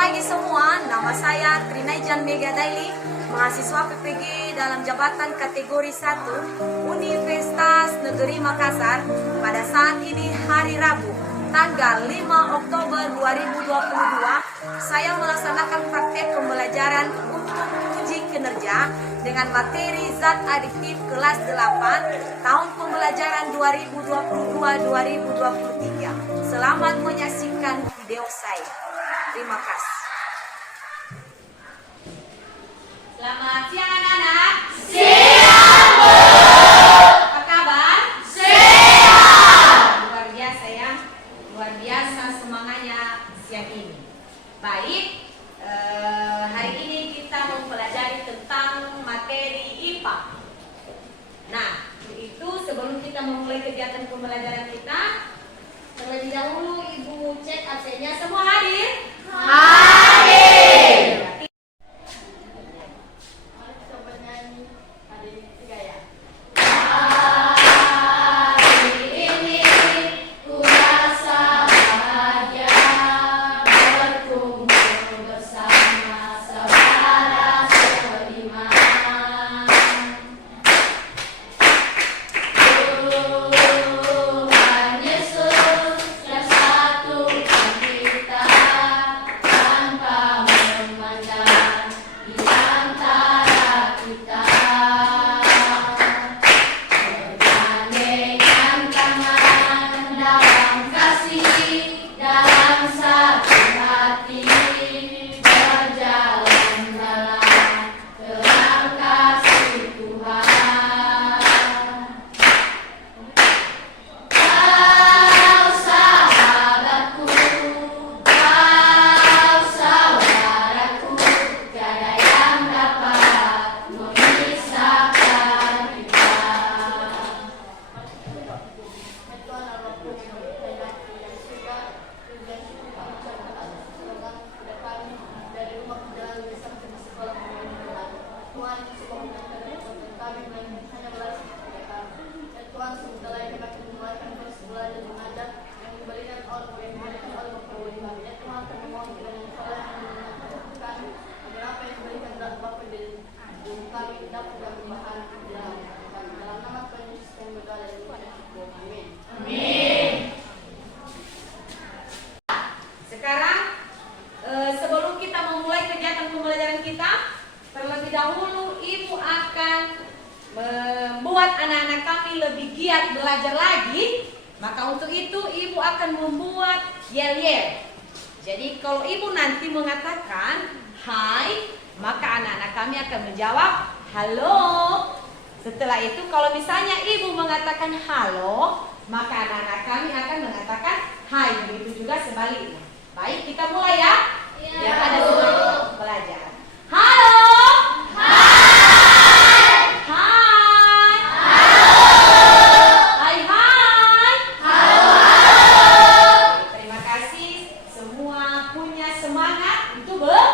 pagi semua, nama saya Trinaijan Mega Daily, mahasiswa PPG dalam jabatan kategori 1 Universitas Negeri Makassar. Pada saat ini hari Rabu, tanggal 5 Oktober 2022, saya melaksanakan praktek pembelajaran untuk uji kinerja dengan materi zat adiktif kelas 8 tahun pembelajaran 2022-2023. Selamat menyaksikan video saya. Terima kasih. Selamat siang anak-anak. Siang, Bu. Apa kabar? Siang. Luar biasa ya. Luar biasa semangatnya siang ini. Baik, hari ini kita mempelajari tentang materi IPA. Nah, itu sebelum kita memulai kegiatan pembelajaran kita, terlebih dahulu Ibu cek absennya. Semua hadir? Hadir. Mari kita bernyanyi hadir tiga ya. Hari ini ku rasa bahagia berkumpul bersama saudara seiman. Tuhan Yesus yang satukan kita tanpa memandang di antara kita. Bergandengan tangan dalam kasih, dalam satu hati, berjalan dalam terang kasih Tuhan. Kau sahabatku, kau saudaraku, tiada yang dapat memisahkan kita. Tuhan Allah pun yang yang suka dan suka mengucapkan semoga kepada kami dari rumah perjalanan sampai ke sekolah mengenal Tuhan semua menyampaikan kami hanya berhasil kepada kami dan Tuhan sementara yang akan memulaikan proses belajar dan mengajar yang diberikan oleh yang diberikan oleh Bapak Ibu kami dan Tuhan kami mohon kiranya salah yang menyenangkan kami agar apa yang diberikan dalam Bapak dan kami dapat berbahan dalam kami dalam nama Tuhan Yesus kami berdoa dan mengucapkan amin. Amin. Sekarang sebelum kita memulai kegiatan pembelajaran kita, terlebih dahulu Ibu akan membuat anak-anak kami lebih giat belajar lagi. Maka untuk itu Ibu akan membuat yel-yel. Jadi kalau Ibu nanti mengatakan hai, maka anak-anak kami akan menjawab halo. Setelah itu kalau misalnya Ibu mengatakan halo, maka anak-anak kami akan mengatakan hai. Begitu juga sebaliknya. Baik, kita mulai ya. Biar ada semangat belajar. Halo. Hai. Hai. Hai hai. Halo. Terima kasih, semua punya semangat untuk belajar.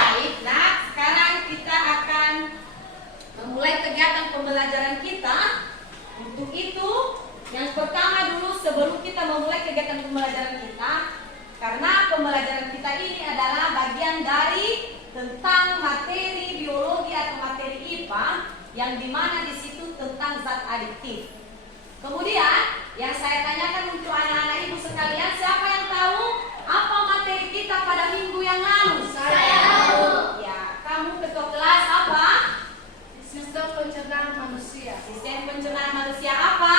Baik, nah sekarang kita akan memulai kegiatan pembelajaran kita. Untuk itu, yang pertama dulu sebelum kita memulai kegiatan pembelajaran kita, karena pembelajaran kita ini adalah bagian dari tentang materi biologi atau materi IPA, yang dimana di situ tentang zat adiktif. Kemudian yang saya tanyakan untuk anak-anak ibu sekalian, siapa yang tahu apa materi kita pada minggu yang lalu? Saya tahu. Ya, kamu ketua kelas apa? Sistem pencernaan manusia. Sistem pencernaan manusia apa?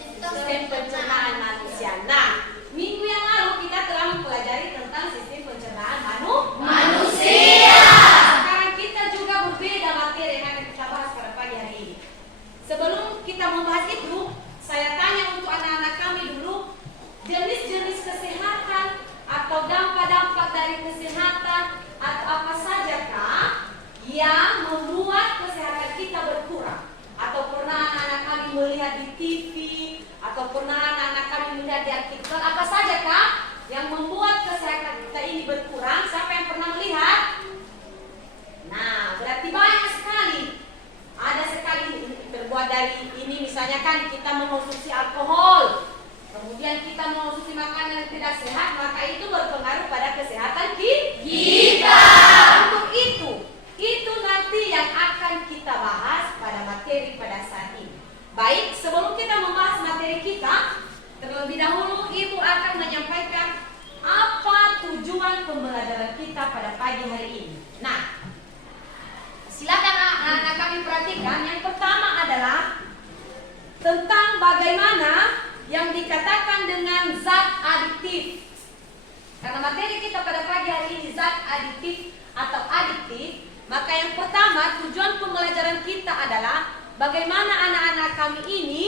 Sistem pencernaan manusia. Nah, minggu yang lalu kita telah mempelajari tentang sistem pencernaan Manusia. Sekarang kita juga berbeda materi yang akan kita bahas pada pagi hari ini. Sebelum kita membahas itu, saya tanya untuk anak-anak kami dulu, jenis-jenis kesehatan atau dampak-dampak dari kesehatan atau apa sajakah yang membuat kesehatan kita berkurang? Atau pernah anak-anak kami melihat di TV, atau pernah anak-anak kami melihat di artikel, apa sajakah yang membuat kesehatan kita ini berkurang? Siapa yang pernah melihat? Nah, berarti banyak sekali. Ada sekali terbuat dari ini, misalnya kan kita mengonsumsi alkohol, kemudian kita mengonsumsi makanan yang tidak sehat, maka itu berpengaruh Terlebih dahulu Ibu akan menyampaikan apa tujuan pembelajaran kita pada pagi hari ini. Nah, silakan anak-anak kami perhatikan. Yang pertama adalah tentang bagaimana yang dikatakan dengan zat adiktif. Karena materi kita pada pagi hari ini zat adiktif atau adiktif, maka yang pertama tujuan pembelajaran kita adalah bagaimana anak-anak kami ini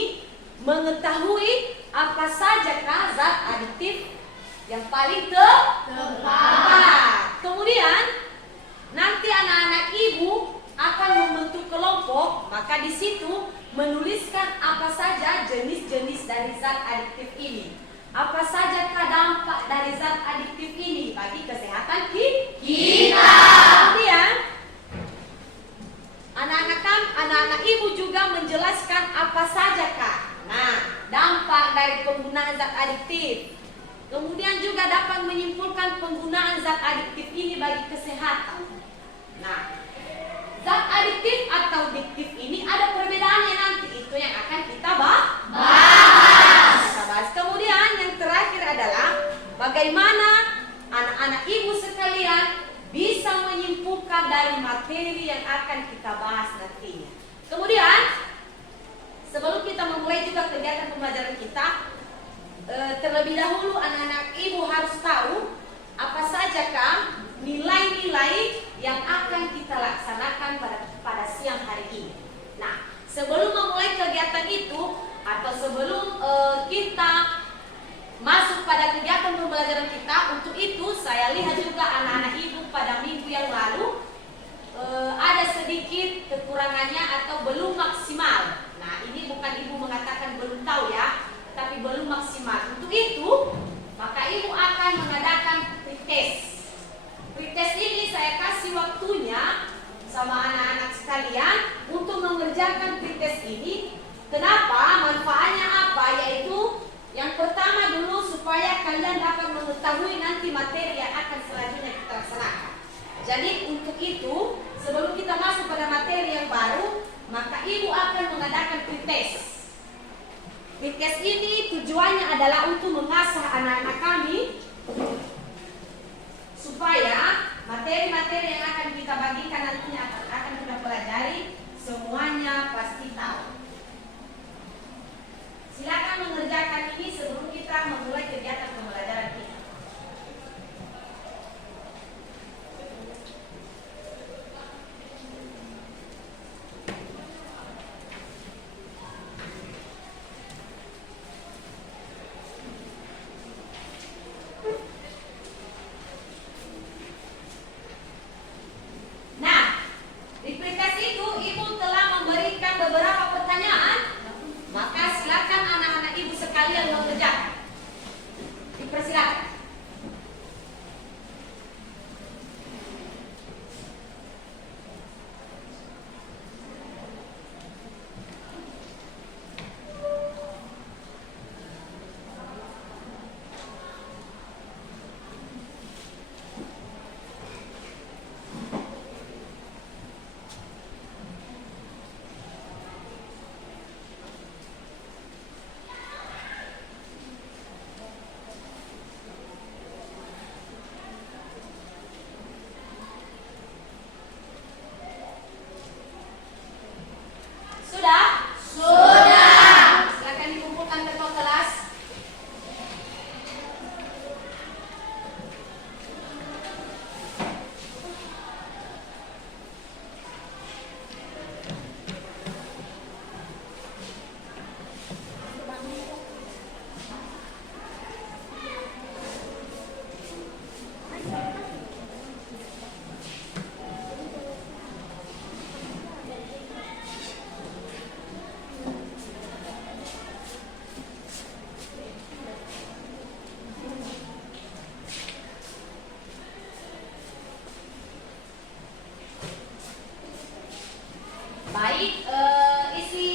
mengetahui apa sajakah zat adiktif yang paling tepat. Kemudian nanti anak-anak ibu akan membentuk kelompok, maka di situ menuliskan apa saja jenis-jenis dari zat adiktif ini. Apa sajakah dampak dari zat adiktif ini bagi kesehatan kita. Kemudian anak-anak ibu juga menjelaskan apa sajakah dampak dari penggunaan zat adiktif. Kemudian juga dapat menyimpulkan penggunaan zat adiktif ini bagi kesehatan. Nah, zat adiktif atau diktif ini ada perbedaannya nanti. Itu yang akan kita bahas. Kemudian yang terakhir adalah bagaimana anak-anak ibu sekalian bisa menyimpulkan dari materi yang akan kita bahas nantinya. Kemudian sebelum kita memulai juga kegiatan pembelajaran kita, terlebih dahulu anak-anak ibu harus tahu apa sajakah nilai-nilai yang akan kita laksanakan pada siang hari ini. Nah, sebelum memulai kegiatan itu atau sebelum kita masuk pada kegiatan pembelajaran kita, untuk itu saya lihat juga anak-anak ibu pada minggu yang lalu ada sedikit kekurangannya atau belum maksimal. Nah, ini bukan ibu mengatakan belum tahu ya, tapi belum maksimal. Untuk itu, maka ibu akan mengadakan pretest. Pretest ini saya kasih waktunya sama anak-anak sekalian untuk mengerjakan pretest ini. Kenapa? Manfaatnya apa? Yaitu yang pertama dulu supaya kalian dapat mengetahui nanti materi yang akan selanjutnya kita laksanakan. Jadi untuk itu, sebelum kita masuk pada materi yang baru, maka ibu akan mengadakan pretest. Pretest ini tujuannya adalah untuk mengasah anak-anak kami supaya materi-materi yang akan kita bagikan nantinya akan kita pelajari semuanya pasti tahu. Silakan mengerjakan ini sebelum kita memulai kegiatan pembelajaran kita. Baik, isi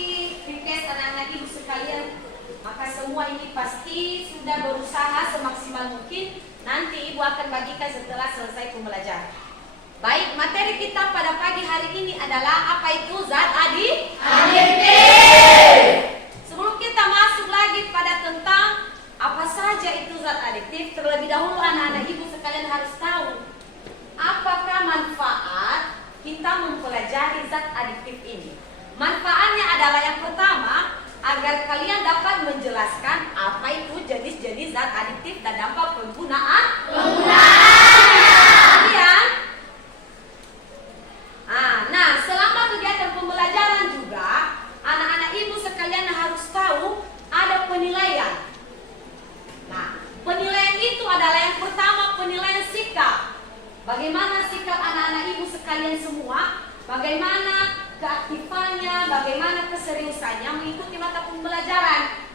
pretest anak-anak ibu sekalian, maka semua ini pasti sudah berusaha semaksimal mungkin. Nanti ibu akan bagikan setelah selesai pembelajaran. Baik, materi kita pada pagi hari ini adalah apa itu zat adiktif. Sebelum kita masuk lagi pada tentang saja itu zat adiktif? Terlebih dahulu anak-anak ibu sekalian harus tahu apakah manfaat kita mempelajari zat adiktif ini. Manfaatnya adalah yang pertama, agar kalian dapat menjelaskan apa itu jenis-jenis zat adiktif dan dampak penggunaannya. Kemudian, nah selama kegiatan pembelajaran juga anak-anak ibu sekalian harus tahu ada penilaian. Nah, penilaian itu adalah yang pertama penilaian sikap. Bagaimana sikap anak-anak ibu sekalian semua? Bagaimana keaktifannya, bagaimana keseriusannya mengikuti mata pembelajaran.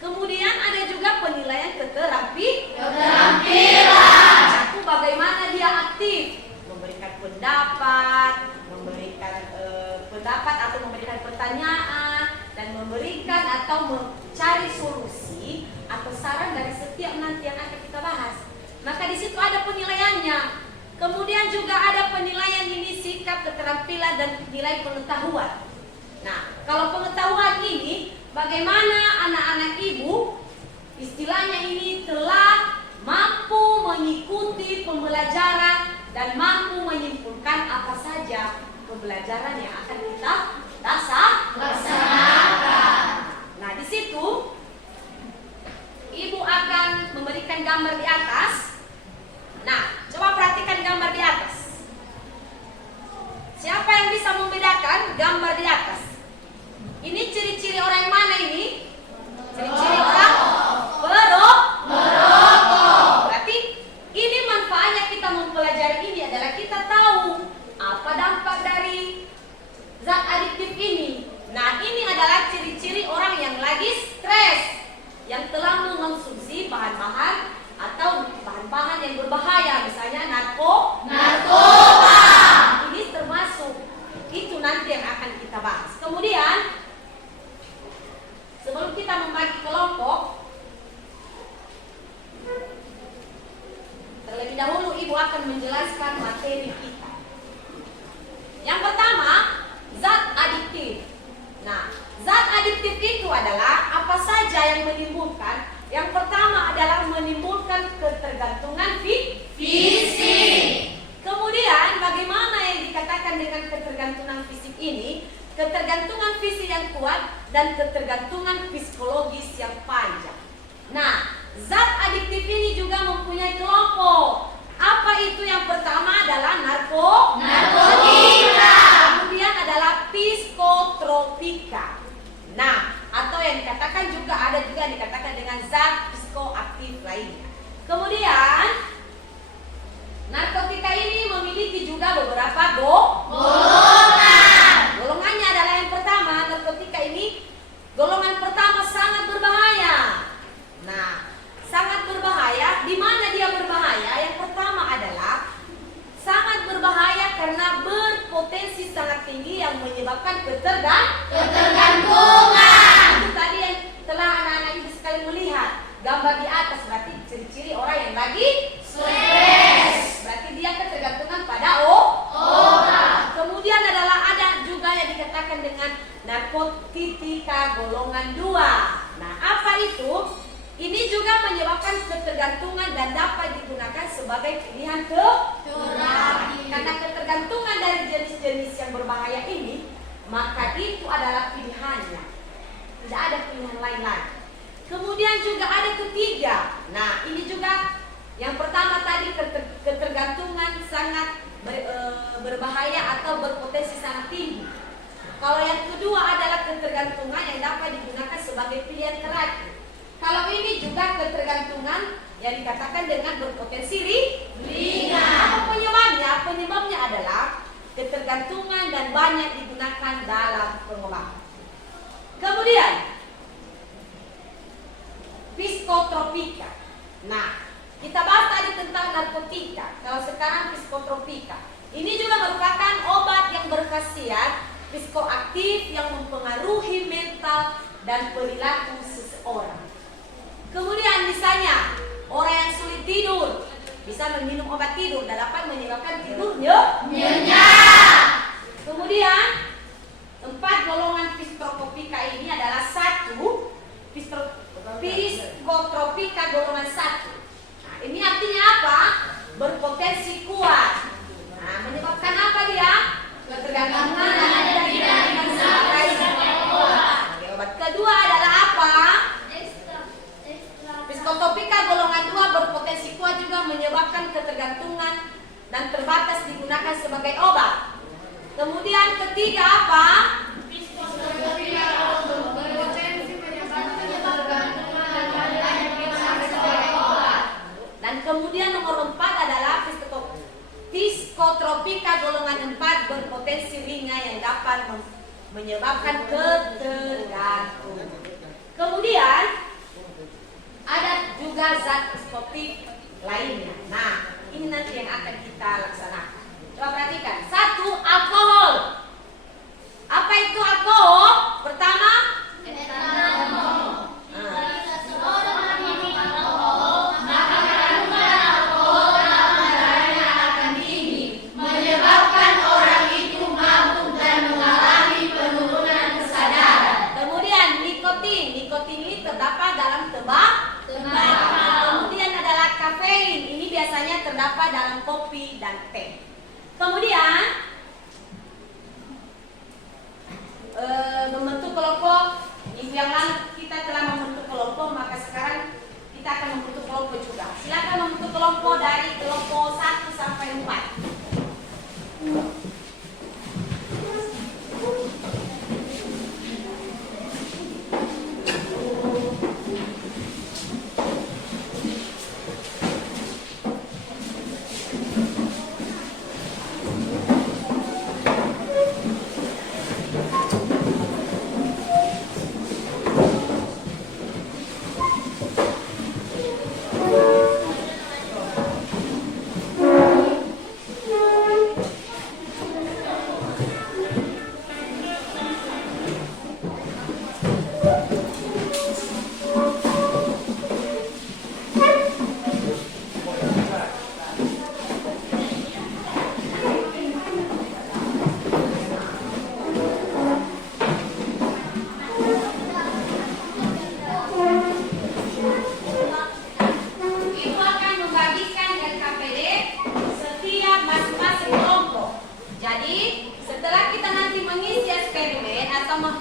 Kemudian ada juga penilaian keterampilan. Satu, bagaimana dia aktif, memberikan pendapat, atau memberikan pertanyaan, dan memberikan atau mencari solusi atau saran dari setiap nanti yang akan kita bahas. Maka di situ ada penilaiannya. Kemudian juga ada penilaian ini sikap, keterampilan, dan nilai pengetahuan. Nah, kalau pengetahuan ini, bagaimana anak-anak ibu istilahnya ini telah mampu mengikuti pembelajaran dan mampu menyimpulkan apa saja pembelajaran yang akan kita laksanakan. Nah, di situ ibu akan memberikan gambar di atas. Nah, coba perhatikan gambar di atas. Siapa yang bisa membedakan gambar di atas? Ini ciri-ciri orang yang mana ini? Ciri-ciri orang perokok. Berarti ini manfaatnya kita mempelajari ini adalah kita tahu apa dampak dari zat adiktif ini. Nah, ini adalah ciri-ciri orang yang lagi stres, yang telah mengonsumsi bahan-bahan atau bahan-bahan yang berbahaya, misalnya narkoba. Ini termasuk, itu nanti yang akan kita bahas. Kemudian, sebelum kita membagi kelompok, terlebih dahulu ibu akan menjelaskan materi kita. Yang pertama, zat adiktif. Nah, zat adiktif itu adalah apa saja yang menimbulkan. Yang pertama adalah menimbulkan ketergantungan fisik. Kemudian bagaimana yang dikatakan dengan ketergantungan fisik ini? Ketergantungan fisik yang kuat dan ketergantungan psikologis yang panjang. Nah, zat adiktif ini juga mempunyai kelompok. Apa itu? Yang pertama adalah narkotika. Kemudian adalah psikotropika. Nah, atau yang dikatakan juga ada juga dikatakan dengan zat psikoaktif lainnya. Kemudian narkotika ini memiliki juga beberapa golongan. Golongannya adalah yang pertama, narkotika ini golongan pertama sangat berbahaya. Nah, sangat berbahaya. Di mana dia berbahaya? Yang pertama adalah sangat berbahaya karena berpotensi sangat tinggi yang menyebabkan ketergantungan. Itu tadi yang telah anak-anak ibu sekali melihat gambar di atas, berarti ciri-ciri orang yang lagi stres. Berarti dia ketergantungan pada obat. Kemudian ada juga yang dikatakan dengan narkotika golongan 2. Nah, apa itu? Ini juga menyebabkan ketergantungan dan dapat digunakan sebagai pilihan terapi. Karena ketergantungan dari jenis-jenis yang berbahaya ini, maka itu adalah pilihannya. Tidak ada pilihan lain lagi. Kemudian juga ada ketiga. Nah, ini juga yang pertama tadi ketergantungan sangat berbahaya atau berpotensi sangat tinggi. Kalau yang kedua adalah ketergantungan yang dapat digunakan sebagai pilihan terapi. Kalau ini juga ketergantungan yang dikatakan dengan berpotensi ringan. Apa penyebabnya? Penyebabnya adalah ketergantungan dan banyak digunakan dalam pengobatan. Kemudian psikotropika. Nah, kita bahas tadi tentang narkotika. Kalau sekarang psikotropika, ini juga merupakan obat yang berkhasiat psikoaktif yang mempengaruhi mental dan perilaku seseorang. Kemudian misalnya orang yang sulit tidur bisa meminum obat tidur dan dapat menyebabkan tidurnya nyenyak. Kemudian 4 golongan psikotropika ini adalah 1, psikotropika golongan 1. Nah, ini artinya apa? Berpotensi kuat. Nah, menyebabkan apa dia? Ketergantungan dan tidak sebagai obat. Obat kedua adalah apa? Psikotropika golongan 2 berpotensi kuat juga menyebabkan ketergantungan dan terbatas digunakan sebagai obat. Kemudian ketiga apa? Dan kemudian nomor 4 adalah psikotropika golongan 4 berpotensi ringan yang dapat menyebabkan ketergantungan. Kemudian ada juga zat psikotik lainnya. Nah, ini nanti yang akan kita laksanakan. Coba perhatikan. 1. Alkohol. Apa itu alkohol? Pertama, menyebabkan orang itu mabuk dan mengalami penurunan kesadaran. kemudian nikotin. Nikotin ini terdapat dalam tembakau. Kemudian adalah kafein. Ini biasanya terdapat dalam kopi dan teh. Kemudian membentuk kelompok. Minggu yang lalu kita telah membentuk kelompok, maka sekarang kita akan membentuk kelompok juga. Silakan membentuk kelompok dari kelompok 1 sampai 4.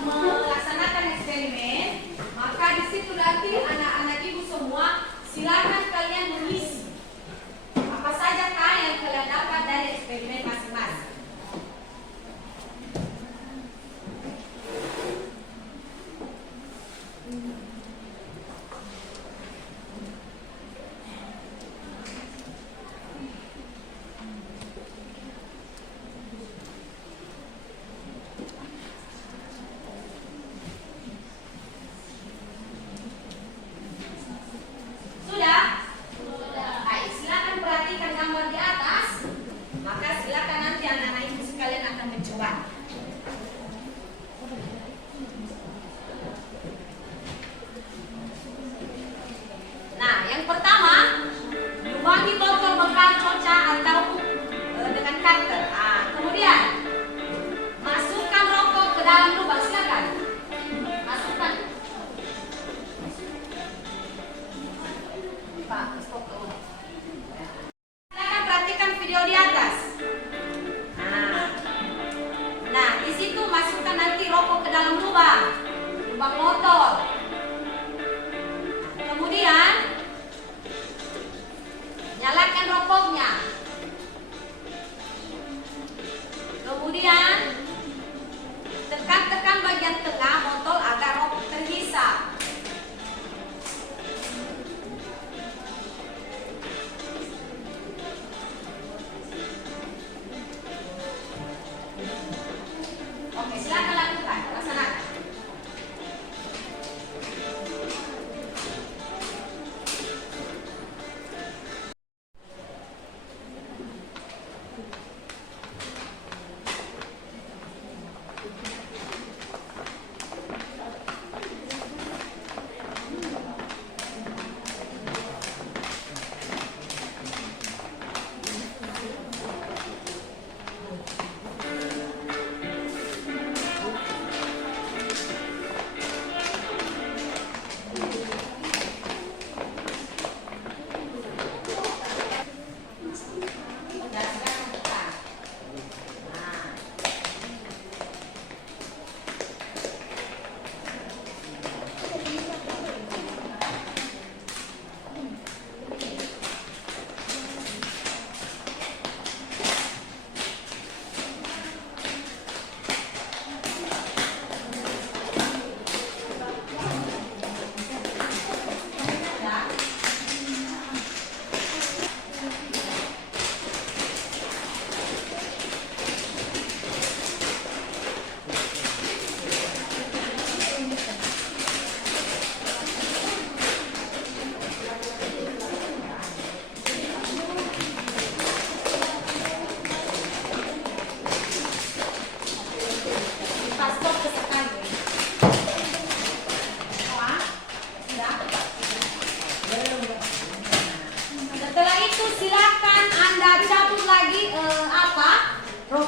Melaksanakan eksperimen, maka di situ nanti anak-anak ibu semua silakan kalian mengisi apa saja yang kalian dapat dari eksperimen masing-masing. lubang motor. Kemudian nyalakan rokoknya. Kemudian tekan-tekan bagian tengah botol agar rokok terhisap.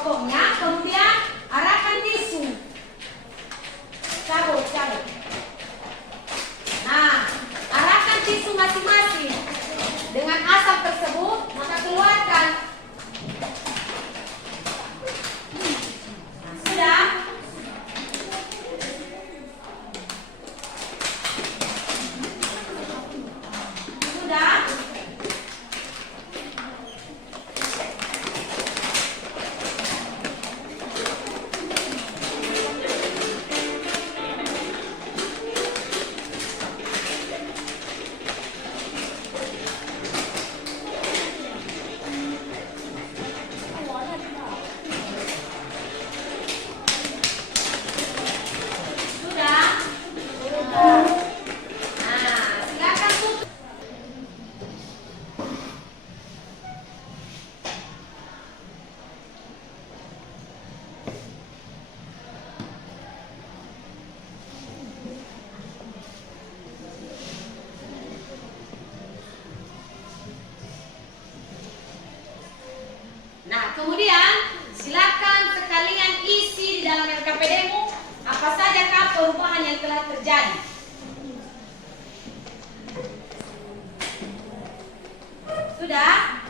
kelompoknya, kemudian arahkan tisu. Cabut. Nah, arahkan tisu masing-masing dengan asap tersebut, maka keluarkan. Nah, sudah. Nah, kemudian silakan sekalian isi di dalam LKPD-mu apa sajakah perubahan yang telah terjadi. Sudah?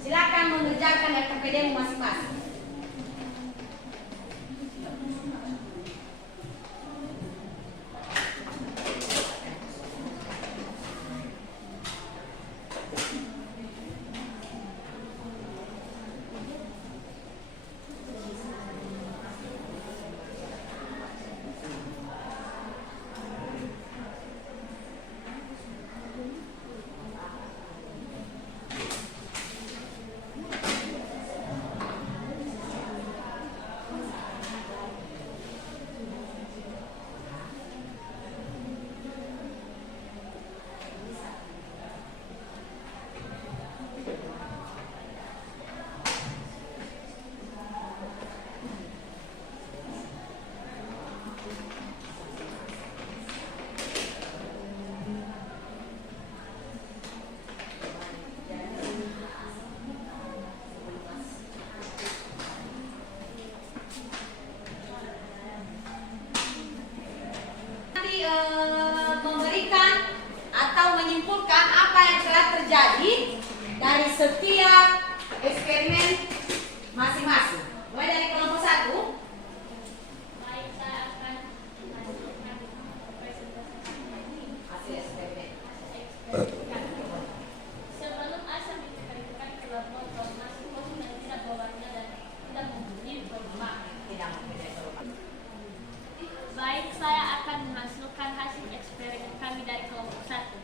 Silakan mengerjakan LKPD-mu masing-masing. Memberikan atau menyimpulkan apa yang telah terjadi dari setiap eksperimen masing-masing. Mulai dari kelompok 1. Baik, saya akan melanjutkan presentasi Hasil eksperimen. Sebelum asap ditekan keluar botol, masih kosong dan tidak berwarna dan tidak mempunyai perubahan. Baik, saya akan menghasilkan hasil eksperimen kami dari kelompok 1.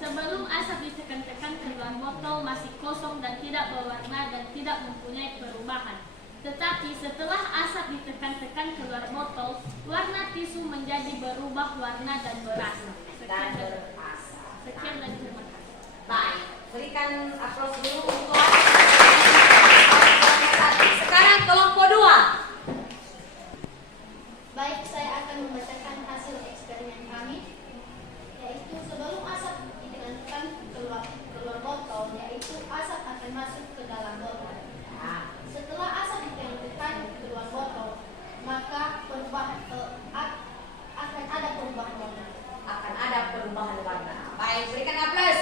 Sebelum asap ditekan-tekan keluar botol masih kosong dan tidak berwarna dan tidak mempunyai perubahan. Tetapi setelah asap ditekan-tekan keluar botol, warna tisu menjadi berubah warna dan berasa. Sekian dan terima kasih. Baik, berikan aplaus dulu untuk kelompok 1. Sekarang kelompok 2. Baik, saya akan membacakan hasil eksperimen kami, yaitu sebelum asap ditekan keluar botol, yaitu asap akan masuk ke dalam botol. Setelah asap ditekan keluar botol, maka akan ada perubahan warna. Akan ada perubahan warna. Baik, berikan aplaus.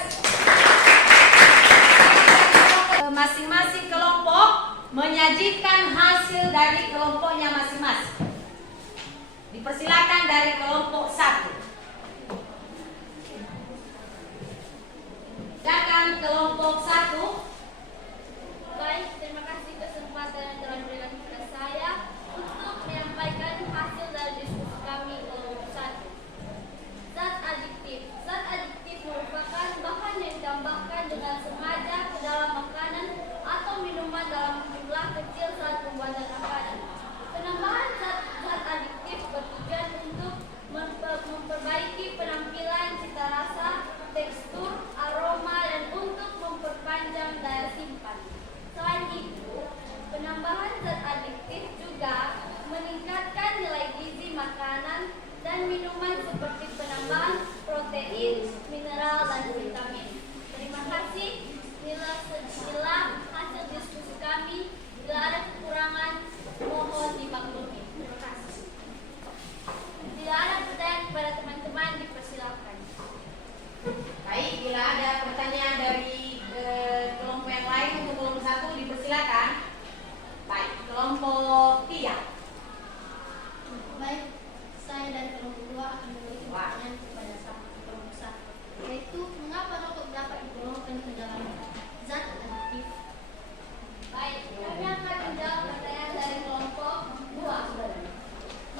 Masing-masing kelompok menyajikan hasil dari kelompoknya masing-masing. Dipersilakan dari kelompok 1. Silakan kelompok 1. Baik, terima kasih kesempatan yang telah diberikan kepada saya untuk menyampaikan hasil dari diskusi kami kelompok 1. Zat adiktif. Zat adiktif merupakan bahan yang ditambahkan dengan sengaja ke dalam makanan atau minuman dalam jumlah kecil saat pembuatan makanan. Penambahan zat adiktif bertujuan untuk memperbaiki penampilan, cita rasa, tekstur, aroma, dan untuk memperpanjang kelompok 3. Baik, saya dari kelompok 2 akan memberi pertanyaan kepada kelompok 1, yaitu mengapa rokok dapat digolongkan ke dalam zat adiktif? Baik, kami akan menjawab pertanyaan dari kelompok 2.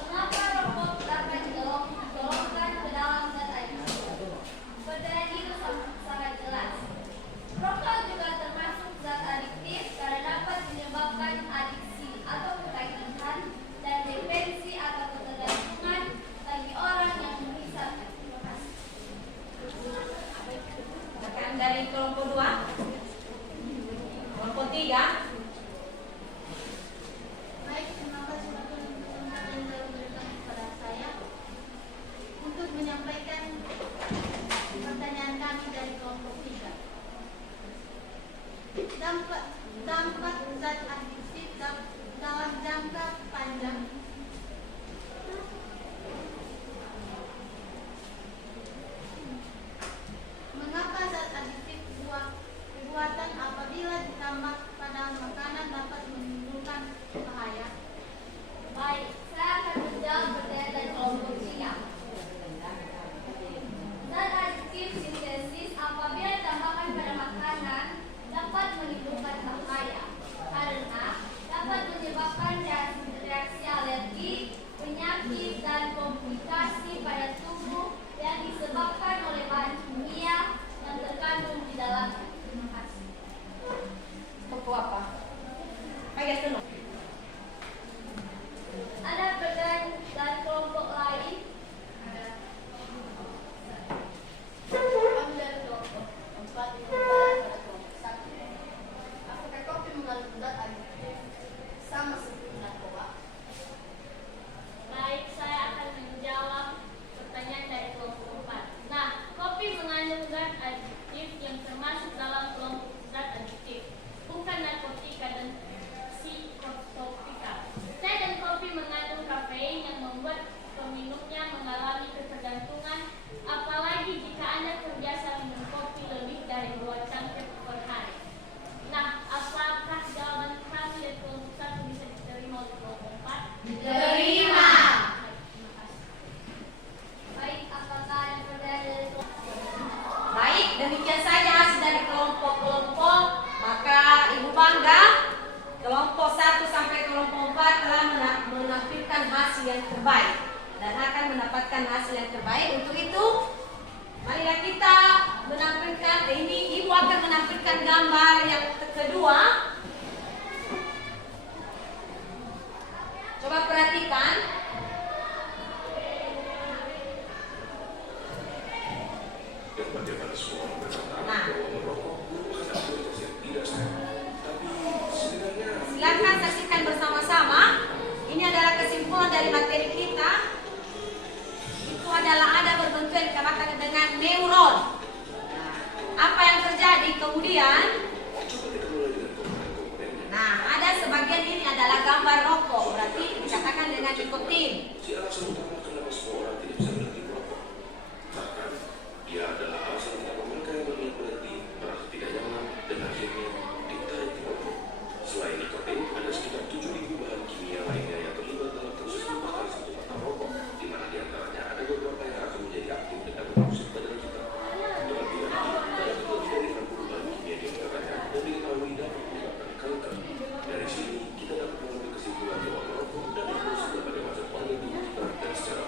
Mengapa rokok dapat digolongkan ke dalam zat adiktif? Pertanyaan itu sangat jelas. Rokok juga termasuk zat adiktif karena dapat menyebabkan adiksi atau ketagihan dan dependensi atau ketergantungan bagi orang yang menghisapnya. Terima kasih. Akan dari kelompok 2. Kelompok 3. Baik, terima kasih atas kesempatan yang telah diberikan kepada saya untuk menyampaikan pertanyaan kami dari kelompok 3. Dampak zat adiktif dalam jangka panjang. Mengapa zat adiktif buatan apabila ditambah pada makanan dapat menimbulkan bahaya? Baik, saya akan menjawab pertanyaan dari kelompok 3. Zat adiktif sintesis apabila ditambahkan pada makanan dapat menimbulkan bahaya karena dapat menyebabkan reaksi alergi, penyakit, dan komplikasi pada tubuh yang disebabkan oleh bahan kimia yang terkandung di dalamnya. Terima kasih. Kelompok apa? Kayak dulu. Ada pertanyaan dari kelompok lain? Kami dari kelompok 4 itu pada kelompok 1. Apakah kopi mengandung zat adiktif sama seperti narkoba? Baik, saya akan menjawab pertanyaan dari kelompok 4. Nah, kopi mengandung zat adiktif yang termasuk dalam kelompok zat adiktif, bukan narkotika dan psikotropika. Teh dan kopi mengandung kafein yang membuat peminumnya mengalami ketergantungan, apalagi jika Anda terbiasa minum kopi lebih dari 2 cangkir per hari. Nah, apakah jawaban kami dari kelompok 1 bisa diterima oleh kelompok 4? Terima. Baik, terima kasih. Baik, apakah ada pertanyaan dari kelompok? Baik, demikian saja hasil dari kelompok-kelompok. Maka Ibu bangga, kelompok 1 sampai kelompok 4 telah menampilkan hasil yang terbaik dan akan mendapatkan hasil yang terbaik. Untuk itu, marilah kita menampilkan, ini Ibu akan menampilkan gambar yang kedua. Coba perhatikan. Nah, silakan saksikan bersama-sama. Ini adalah kesimpulan dari materi kita. Itu adalah ada berbentuk yang dikatakan dengan neuron. Nah, apa yang terjadi kemudian? Nah, ada sebagian ini adalah gambar rokok, berarti dikatakan dengan nikotin. Si alasan utama kenapa semua orang tidak bisa berhenti merokok. Bahkan, dia adalah alasan utama mereka yang berniat berhenti, merasa tidak nyaman, dan akhirnya ditarik di merokok. Selain nikotin, ada sekitar 7.000 bahan kimia lainnya yang terlibat dalam proses pembakaran satu batang rokok, di mana diantaranya ada beberapa yang akan menjadi aktif dengan merusak badan kita. Terlebih lagi, ada lebih dari 60 bahan kimia di antaranya dan diketahui dapat menyebabkan kanker. Dari sini, kita dapat mengambil kesimpulan bahwa merokok dan itu sudah pada masa tubuh kita dan secara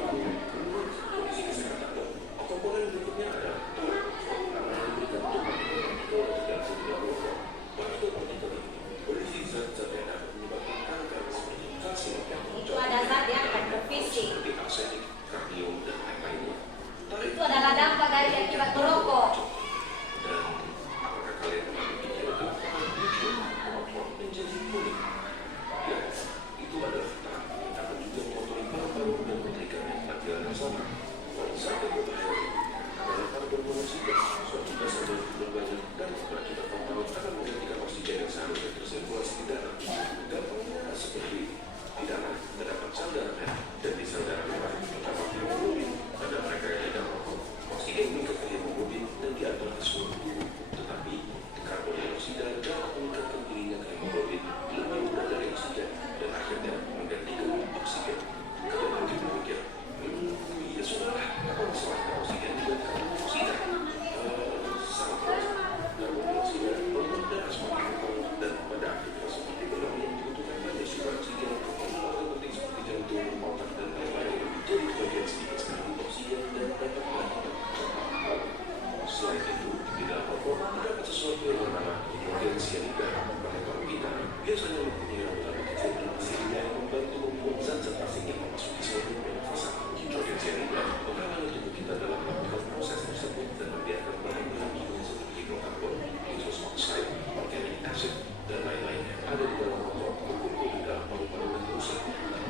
merokok, terdapat sesuatu yang bernama nitrogen cyanida. Paru-paru kita biasanya mempunyai rongga kecil berisi yang membantu membuang zat-zat asing yang memasuki seluruh pernafasan. Nitrogen cyanida menghalangi tubuh kita dalam melakukan proses tersebut dan membiarkan bahan-bahan kimia seperti hidrokarbon, nitrous oxide, organic acid, dan lain-lainnya ada di dalam rokok berkumpul di dalam paru-paru dan merusak.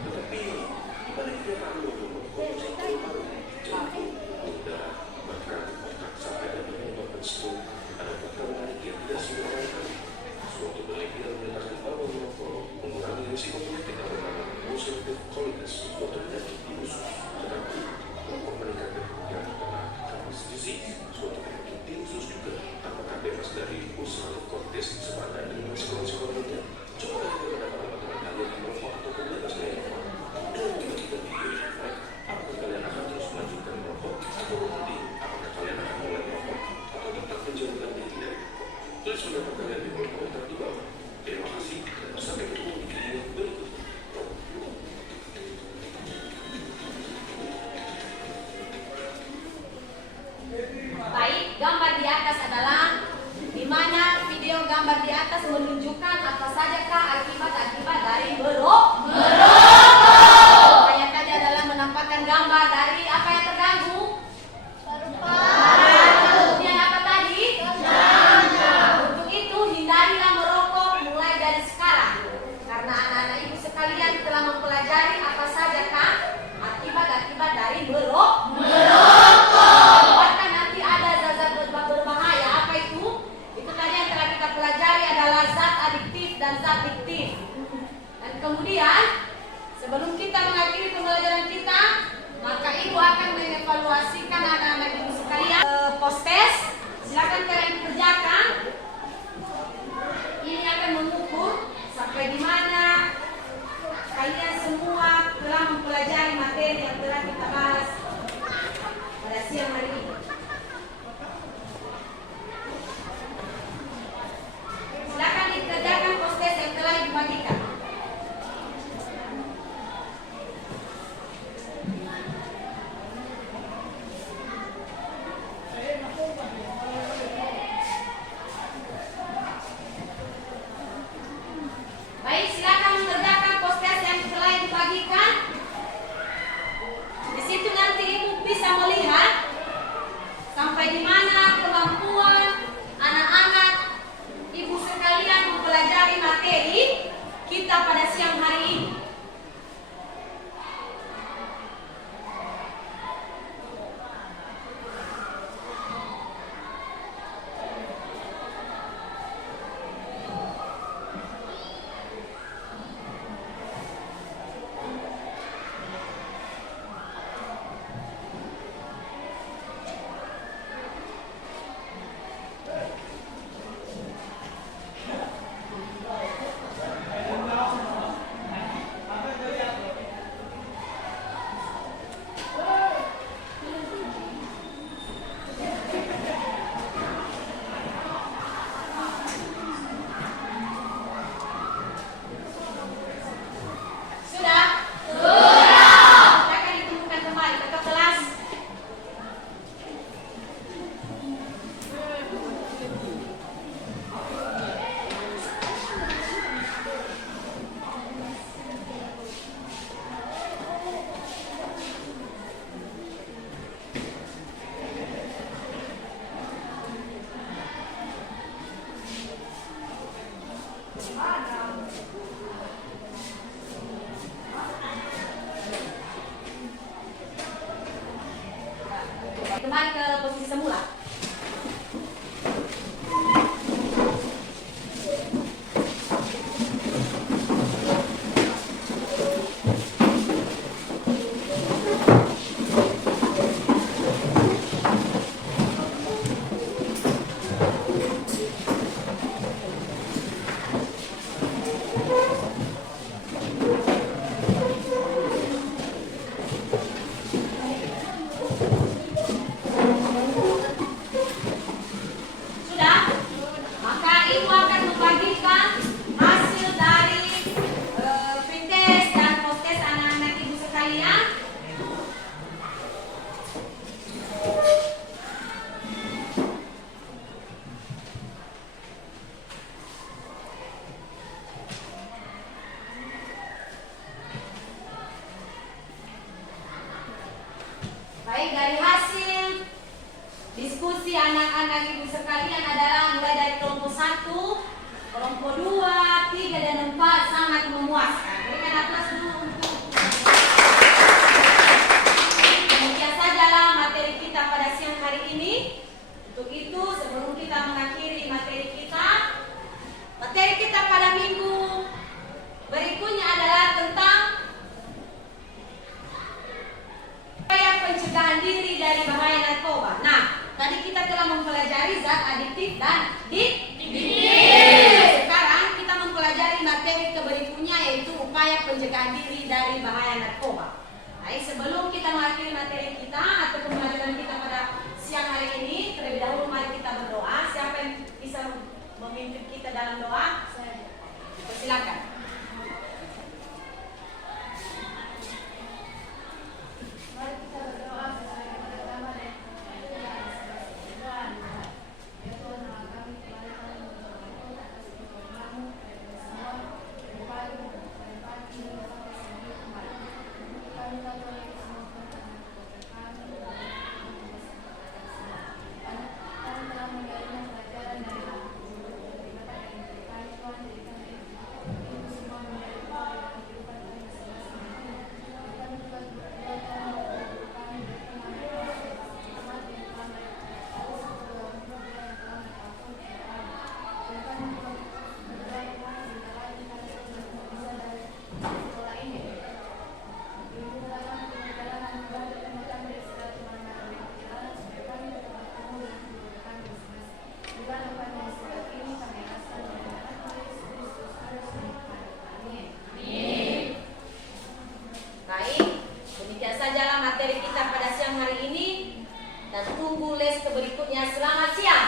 Tetapi dibalik kenyataan bahwa merusak paru-paru, jantung, darah, bahkan otak sampai dapat menyebabkan stroke, ada fakta menarik yang tidak semua orang tahu. Suatu penelitian menyatakan bahwa merokok Bapak Ibu sekalian adalah mulai dari kelompok 1, kelompok 2, 3, dan 4 sangat memuaskan. Berikan aplaus dulu untuk demikian sajalah materi kita pada siang hari ini. Untuk itu sebelum kita mengakhiri materi kita pada minggu berikutnya adalah tentang upaya pencegahan diri dari bahaya narkoba. Nah, tadi kita telah mempelajari zat adiktif dan diktif. Sekarang kita mempelajari materi berikutnya yaitu upaya pencegahan diri dari bahaya narkoba. Baik, sebelum kita mengakhiri materi kita atau pembelajaran kita pada siang hari ini, terlebih dahulu mari kita berdoa. Siapa yang bisa memimpin kita dalam doa? Silakan. Mari kita berdoa sesuai dengan agama dan Tuhan. Ya Tuhan Allah kami, kembali kami berdoa atas firman-Mu dan semua dari pagi sampai pagi sampai sini kembali. Kami tahu Tuhan itu semua tentang kami kami telah menerima pelajaran dari Bapak yang diberi kami Tuhan, jadi kami itu semua menjadi Tuhan dalam kehidupan kami masing-masing. Kami juga berdoa kami berteman teman yang telah mereka sekolah yang telah mereka lakukan dan kami juga berdoa Tuhan sebentar lagi kami bisa dari sekolah ini. Lindungilah kami di perjalanan kembali rumah kami dari segala kemana-mana yang perjalanan supaya kami dapat bertemu dengan keluarga kami masing-masing. Juga dapat dari segala ini kami rasa dan anak Yesus Kristus harus menikmati. Amin. Baik, demikian sajalah materi kita pada siang hari ini dan tunggu les berikutnya. Selamat siang.